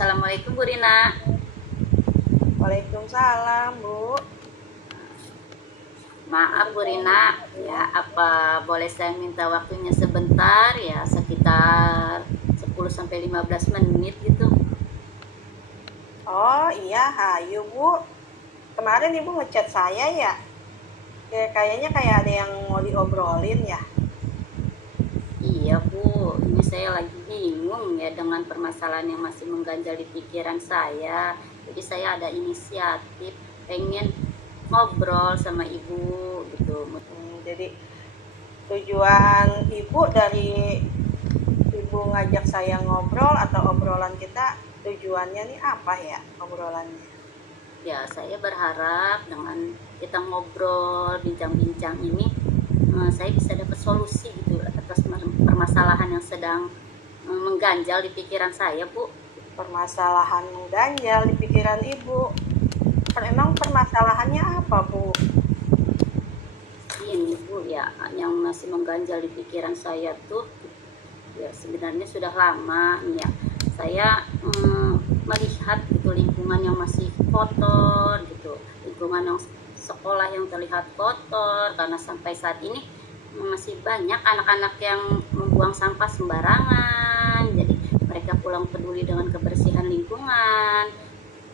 Assalamualaikum Bu Rina. Waalaikumsalam, Bu. Maaf Bu Rina, ya apa boleh saya minta waktunya sebentar ya sekitar 10 sampai 15 menit gitu. Oh iya, hayu Bu. Kemarin Ibu ngechat saya ya. Kayaknya kayak ada yang mau diobrolin ya. Iya Bu, ini saya lagi bingung ya dengan permasalahan yang masih mengganjal di pikiran saya. Jadi saya ada inisiatif pengen ngobrol sama Ibu gitu. Jadi tujuan Ibu dari Ibu ngajak saya ngobrol atau obrolan kita, tujuannya nih apa ya obrolannya? Ya, saya berharap dengan kita ngobrol, bincang-bincang ini, saya bisa dapat solusi gitu atas permasalahan yang sedang mengganjal di pikiran saya, Bu. Permasalahan mengganjal di pikiran Ibu. Emang permasalahannya apa, Bu? Ini, Bu, ya, yang masih mengganjal di pikiran saya tuh, ya sebenarnya sudah lama, ya. Saya melihat gitu lingkungan yang masih kotor gitu, lingkungan yang sekolah yang terlihat kotor karena sampai saat ini masih banyak anak-anak yang membuang sampah sembarangan. Jadi mereka pulang peduli dengan kebersihan lingkungan,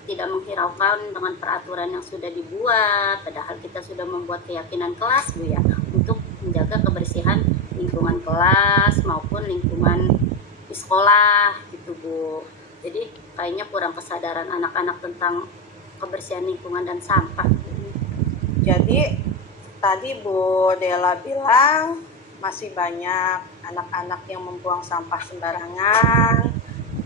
tidak menghiraukan dengan peraturan yang sudah dibuat, padahal kita sudah membuat keyakinan kelas Bu ya untuk menjaga kebersihan lingkungan kelas maupun lingkungan di sekolah gitu Bu. Jadi kayaknya kurang kesadaran anak-anak tentang kebersihan lingkungan dan sampah. Jadi tadi Bu Dela bilang masih banyak anak-anak yang membuang sampah sembarangan,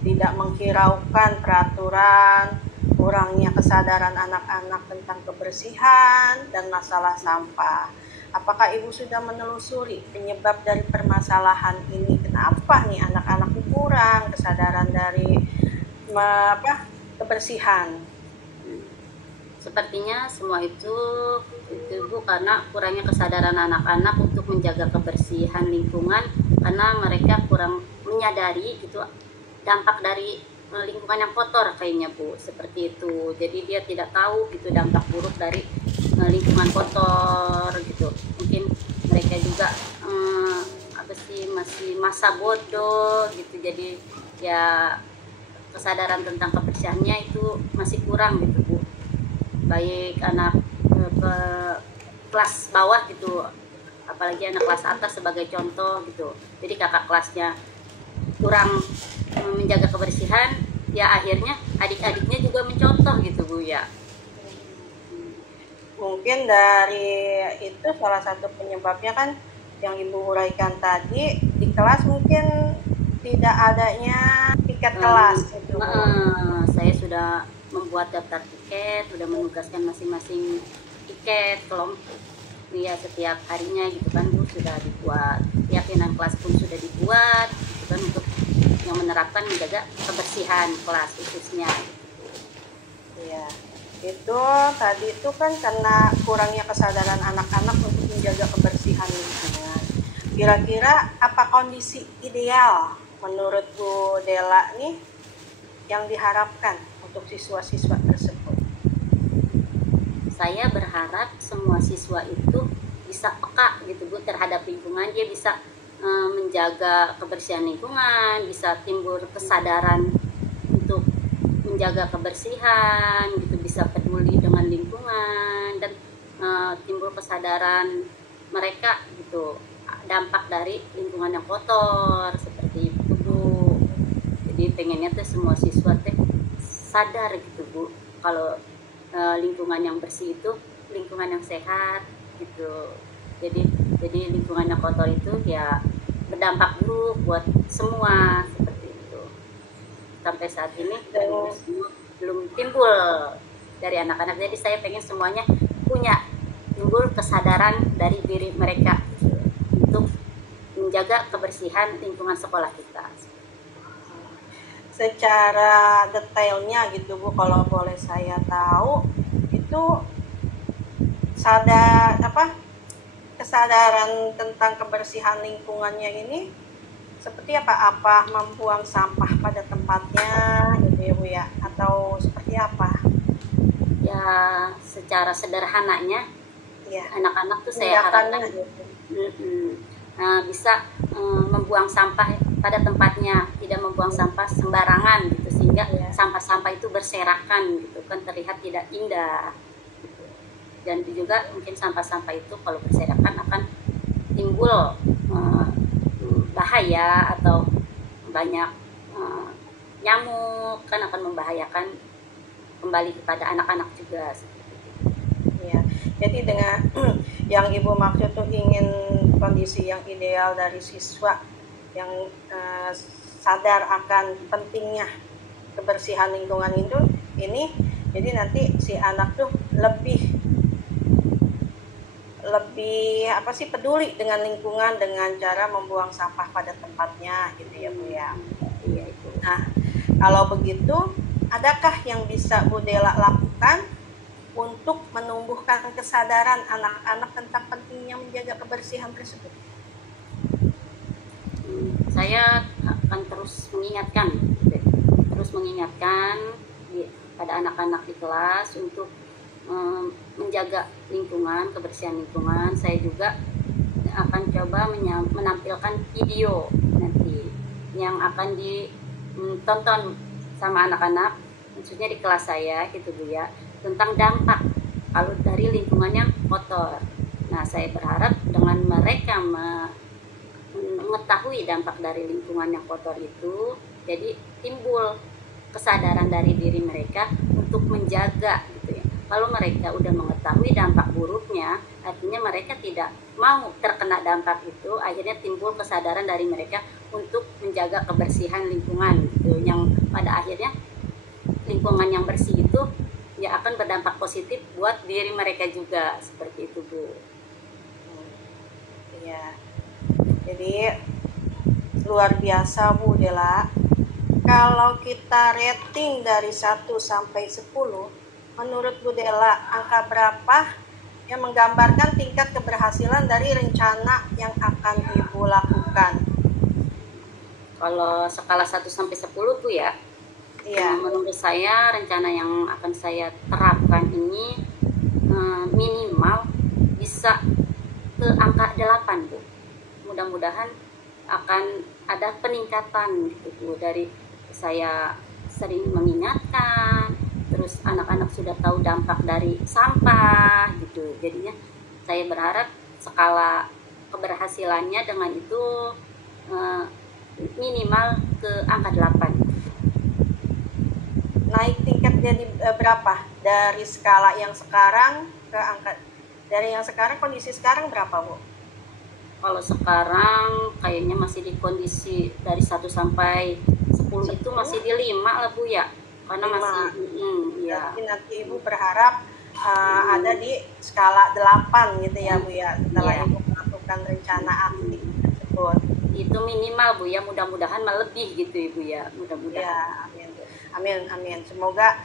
tidak menghiraukan peraturan, kurangnya kesadaran anak-anak tentang kebersihan dan masalah sampah. Apakah Ibu sudah menelusuri penyebab dari permasalahan ini? Kenapa nih anak-anak kurang kesadaran dari kebersihan? Sepertinya semua itu Bu karena kurangnya kesadaran anak-anak untuk menjaga kebersihan lingkungan karena mereka kurang menyadari gitu dampak dari lingkungan yang kotor kayaknya Bu, seperti itu. Jadi dia tidak tahu gitu dampak buruk dari lingkungan kotor gitu. Mungkin mereka juga masih masa bodoh gitu. Jadi ya kesadaran tentang kebersihannya itu masih kurang gitu Bu, baik anak ke kelas bawah gitu, apalagi anak kelas atas sebagai contoh gitu. Jadi kakak kelasnya kurang menjaga kebersihan, ya akhirnya adik-adiknya juga mencontoh gitu Bu ya. Mungkin dari itu salah satu penyebabnya kan yang Ibu uraikan tadi, di kelas mungkin tidak adanya tiket kelas itu. Saya sudah membuat daftar tiket, sudah menugaskan masing-masing tiket kelompok ya setiap harinya gitu kan Bu, sudah dibuat keyakinan kelas pun sudah dibuat gitu kan untuk yang menerapkan menjaga kebersihan kelas khususnya. Iya, itu tadi itu kan karena kurangnya kesadaran anak-anak untuk menjaga kebersihan lingkungan. Kira-kira apa kondisi ideal menurut Bu Dela nih yang diharapkan untuk siswa-siswa tersebut? Saya berharap semua siswa itu bisa peka gitu Bu terhadap lingkungan, dia bisa menjaga kebersihan lingkungan, bisa timbul kesadaran untuk menjaga kebersihan gitu, bisa peduli dengan lingkungan dan timbul kesadaran mereka gitu dampak dari lingkungan yang kotor seperti itu Bu. Jadi pengennya tuh semua siswa teh sadar gitu Bu kalau lingkungan yang bersih itu lingkungan yang sehat gitu. Jadi lingkungan yang kotor itu ya berdampak buruk buat semua seperti itu. Sampai saat ini belum timbul dari anak-anak. Jadi saya pengen semuanya punya timbul kesadaran dari diri mereka gitu, untuk menjaga kebersihan lingkungan sekolah kita. Secara detailnya gitu Bu, kalau boleh saya tahu itu kesadaran tentang kebersihan lingkungannya ini seperti apa membuang sampah pada tempatnya gitu ya Bu ya. secara sederhananya Iya. anak-anak tuh saya harapkan Tindakannya gitu. bisa membuang sampah pada tempatnya, tidak membuang sampah sembarangan gitu, sehingga Iya. sampah-sampah itu berserakan gitu kan, terlihat tidak indah gitu. Dan juga mungkin sampah-sampah itu kalau berserakan akan timbul bahaya atau banyak nyamuk, kan akan membahayakan kembali kepada anak-anak juga. Iya. Jadi dengan yang Ibu maksud tuh ingin kondisi yang ideal dari siswa yang sadar akan pentingnya kebersihan lingkungan itu ini, jadi nanti si anak tuh lebih peduli dengan lingkungan dengan cara membuang sampah pada tempatnya gitu ya Bu ya. Iya itu. Nah, kalau begitu adakah yang bisa Bu Dela lakukan untuk menumbuhkan kesadaran anak-anak tentang pentingnya menjaga kebersihan tersebut? Saya akan terus mengingatkan pada anak-anak di kelas untuk menjaga lingkungan, kebersihan lingkungan. Saya juga akan coba menampilkan video nanti yang akan ditonton sama anak-anak, khususnya di kelas saya gitu Bu ya, tentang dampak kalau dari lingkungan yang kotor. Nah, saya berharap dengan mereka mengetahui dampak dari lingkungan yang kotor itu, jadi timbul kesadaran dari diri mereka untuk menjaga gitu ya. Kalau mereka udah mengetahui dampak buruknya, artinya mereka tidak mau terkena dampak itu, akhirnya timbul kesadaran dari mereka untuk menjaga kebersihan lingkungan gitu, yang pada akhirnya lingkungan yang bersih itu ya akan berdampak positif buat diri mereka juga, seperti itu Bu. Iya. Jadi luar biasa Bu Dela. Kalau kita rating dari 1 sampai 10, menurut Bu Dela angka berapa yang menggambarkan tingkat keberhasilan dari rencana yang akan Ibu lakukan? Kalau skala 1 sampai 10 Bu ya. Iya. Menurut saya rencana yang akan saya terapkan ini minimal bisa ke angka 8 Bu. Mudah-mudahan akan ada peningkatan gitu Bu, dari saya sering mengingatkan, terus anak-anak sudah tahu dampak dari sampah gitu. Jadinya saya berharap skala keberhasilannya dengan itu minimal ke angka 8. Naik tingkat jadi berapa? Dari skala yang sekarang ke angka, dari yang sekarang, kondisi sekarang berapa Bu? Kalau sekarang kayaknya masih di kondisi dari 1 sampai 10 itu masih di 5 lah Bu ya. Karena 5. masih ya. Jadi nanti Ibu berharap ada di skala 8 gitu ya Bu ya, setelah Iya. Ibu melakukan rencana aksi tersebut. Itu minimal Bu ya, mudah-mudahan lebih gitu Ibu ya. Mudah-mudahan. Ya, amin. Amin, amin. Semoga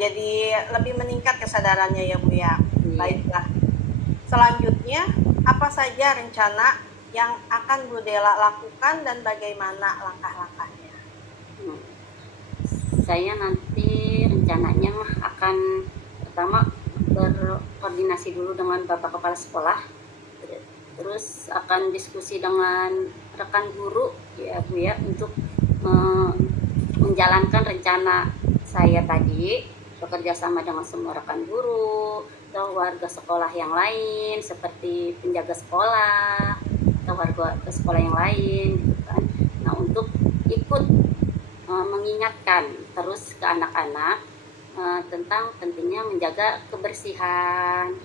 jadi lebih meningkat kesadarannya ya Bu ya. Iya. Baiklah. Selanjutnya, apa saja rencana yang akan Bu Dela lakukan dan bagaimana langkah-langkahnya? Saya nanti rencananya akan pertama berkoordinasi dulu dengan Bapak Kepala Sekolah, terus akan diskusi dengan rekan guru ya Bu ya, untuk menjalankan rencana saya tadi, bekerja sama dengan semua rekan guru atau warga sekolah yang lain seperti penjaga sekolah atau warga sekolah yang lain gitu kan. Nah, untuk ikut mengingatkan terus ke anak-anak tentang pentingnya menjaga kebersihan,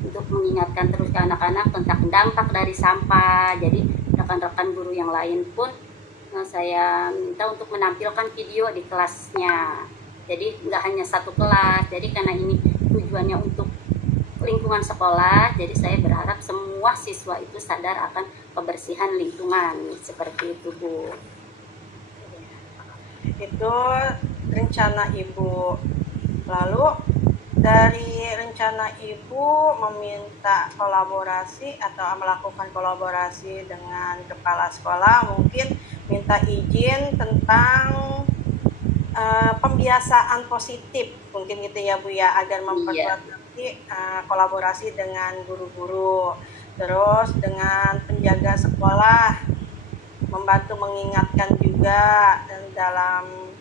untuk mengingatkan terus ke anak-anak tentang dampak dari sampah. Jadi rekan-rekan guru yang lain pun saya minta untuk menampilkan video di kelasnya. Jadi nggak hanya satu kelas, jadi karena ini tujuannya untuk lingkungan sekolah, jadi saya berharap semua siswa itu sadar akan kebersihan lingkungan, seperti itu Bu. Itu rencana Ibu. Lalu dari rencana Ibu meminta kolaborasi atau melakukan kolaborasi dengan kepala sekolah, mungkin minta izin tentang pembiasaan positif mungkin gitu ya Bu ya, agar Iya, memperkuat nanti kolaborasi dengan guru-guru, terus dengan penjaga sekolah, membantu mengingatkan juga dalam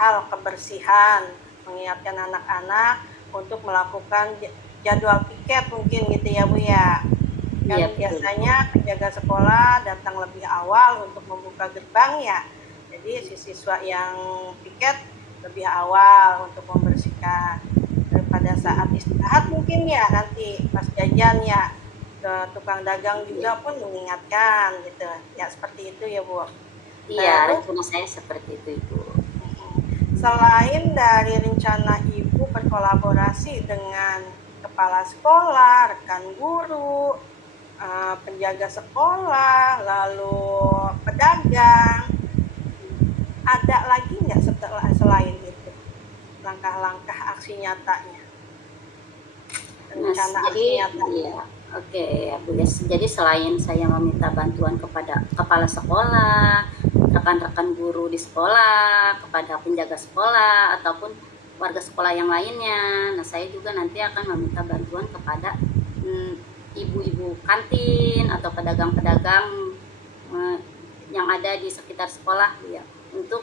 hal kebersihan, mengingatkan anak-anak untuk melakukan jadwal piket mungkin gitu ya Bu ya. Kan iya betul. biasanya penjaga sekolah datang lebih awal untuk membuka gerbang ya. Jadi si siswa yang piket lebih awal untuk membersihkan. Dan pada saat istirahat mungkin ya nanti pas jajan ya ke tukang dagang Iya, juga pun mengingatkan gitu. Ya seperti itu ya Bu. iya, Terus rencana saya seperti itu Ibu. selain dari rencana Ibu berkolaborasi dengan kepala sekolah, rekan guru, penjaga sekolah, lalu pedagang, ada lagi nggak setelah selain itu langkah-langkah aksi nyatanya, Nah, rencana jadi aksi nyata? iya, oke ya Bu ya. Jadi selain saya meminta bantuan kepada kepala sekolah, rekan-rekan guru di sekolah, kepada penjaga sekolah ataupun warga sekolah yang lainnya, nah saya juga nanti akan meminta bantuan kepada ibu-ibu kantin atau pedagang-pedagang yang ada di sekitar sekolah Bu ya, untuk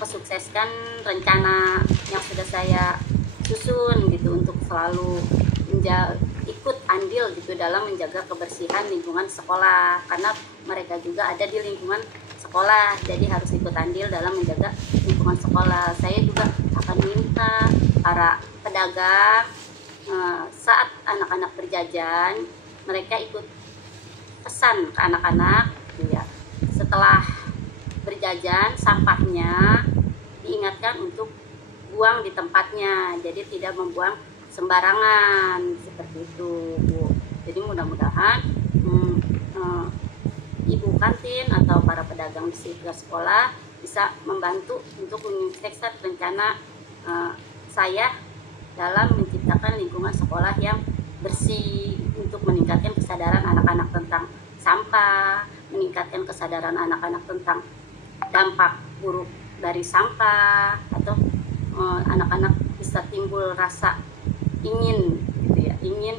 mensukseskan rencana yang sudah saya susun gitu, untuk selalu ikut andil gitu dalam menjaga kebersihan lingkungan sekolah, karena mereka juga ada di lingkungan sekolah, jadi harus ikut andil dalam menjaga lingkungan sekolah. Saya juga akan minta para pedagang saat anak-anak berjajan, mereka ikut pesan ke anak-anak gitu ya, setelah berjajan sampahnya diingatkan untuk buang di tempatnya, jadi tidak membuang sembarangan seperti itu Bu. Jadi mudah-mudahan ibu kantin atau para pedagang di sekitar sekolah bisa membantu untuk menyukseskan rencana saya dalam menciptakan lingkungan sekolah yang bersih, untuk meningkatkan kesadaran anak-anak tentang sampah, meningkatkan kesadaran anak-anak tentang dampak buruk dari sampah, atau anak-anak bisa timbul rasa ingin gitu ya, ingin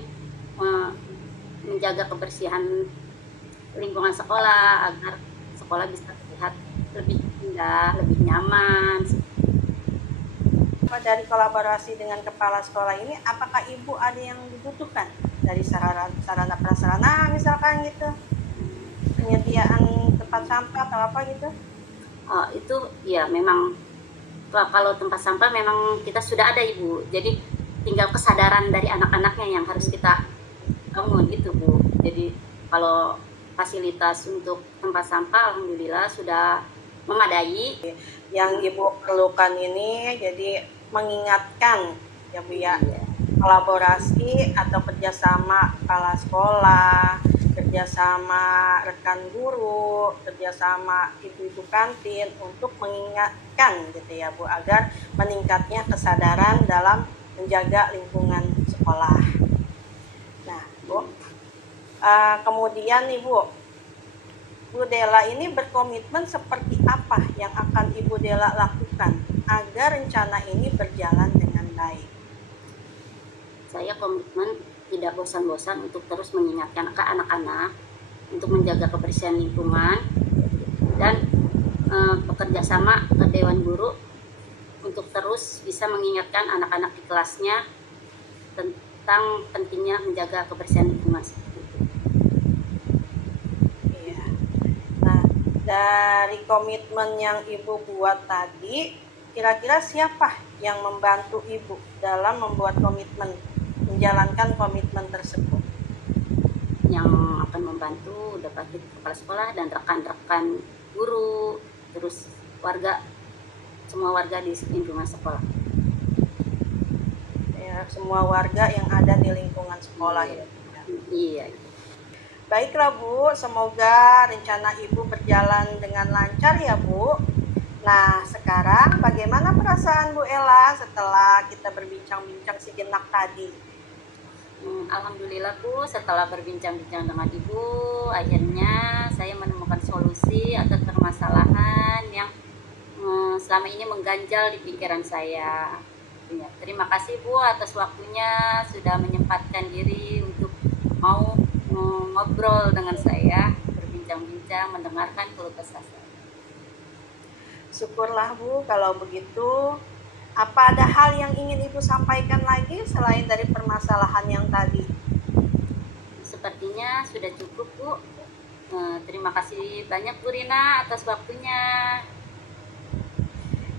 menjaga kebersihan lingkungan sekolah agar sekolah bisa terlihat lebih indah, lebih nyaman. Dari kolaborasi dengan kepala sekolah ini, apakah Ibu ada yang dibutuhkan dari sarana prasarana misalkan gitu, penyediaan tempat sampah atau apa gitu? Itu ya memang, kalau tempat sampah memang kita sudah ada Ibu, jadi tinggal kesadaran dari anak-anaknya yang harus kita bangun itu Bu. Jadi kalau fasilitas untuk tempat sampah alhamdulillah sudah memadai. Yang Ibu perlukan ini jadi mengingatkan ya Bu ya, Iya, kolaborasi atau kerjasama kepala sekolah, kerjasama rekan guru, kerjasama ibu-ibu kantin untuk mengingatkan gitu ya Bu, agar meningkatnya kesadaran dalam menjaga lingkungan sekolah. Nah Bu, kemudian Ibu, Bu Dela ini berkomitmen seperti apa yang akan Ibu Dela lakukan agar rencana ini berjalan dengan baik? saya komitmen tidak bosan-bosan untuk terus mengingatkan ke anak-anak untuk menjaga kebersihan lingkungan, dan bekerja sama ke Dewan Guru untuk terus bisa mengingatkan anak-anak di kelasnya tentang pentingnya menjaga kebersihan lingkungan. Iya. Nah, dari komitmen yang Ibu buat tadi, kira-kira siapa yang membantu Ibu dalam membuat komitmen, menjalankan komitmen tersebut? Yang akan membantu dapat kepala sekolah dan rekan-rekan guru, terus warga, semua warga di lingkungan sekolah. Ya, semua warga yang ada di lingkungan sekolah ya. Iya. Baiklah Bu, semoga rencana Ibu berjalan dengan lancar ya Bu. Nah, sekarang bagaimana perasaan Bu Ella setelah kita berbincang-bincang sejenak tadi? Alhamdulillah Bu, setelah berbincang-bincang dengan Ibu, akhirnya saya menemukan solusi atas permasalahan yang selama ini mengganjal di pikiran saya. Ya, terima kasih Bu atas waktunya sudah menyempatkan diri untuk mau ngobrol dengan saya, berbincang-bincang, mendengarkan keluh kesah saya. Syukurlah Bu kalau begitu. Apa ada hal yang ingin Ibu sampaikan lagi selain dari permasalahan yang tadi? Sepertinya sudah cukup Bu. Terima kasih banyak Bu Rina atas waktunya.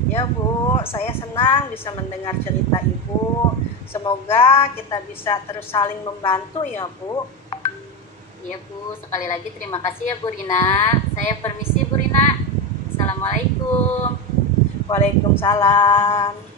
Ya Bu, saya senang bisa mendengar cerita Ibu. Semoga kita bisa terus saling membantu ya Bu. Iya Bu, sekali lagi terima kasih ya Bu Rina. Saya permisi Bu Rina. Assalamualaikum. Waalaikumsalam.